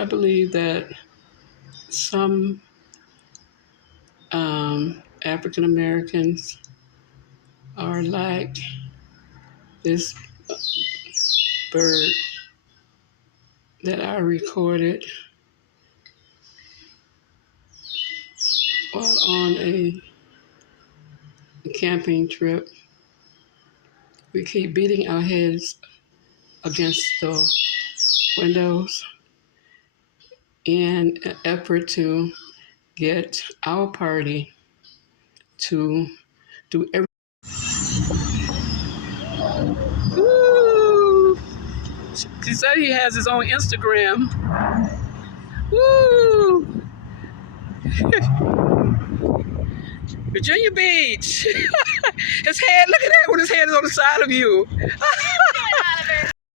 I believe that some African Americans are like this bird that I recorded while on a camping trip. We keep beating our heads against the windows in an effort to get our party to do everything. Woo! He said he has his own Instagram. Woo! Virginia Beach. His head, look at that when his head is on the side of you.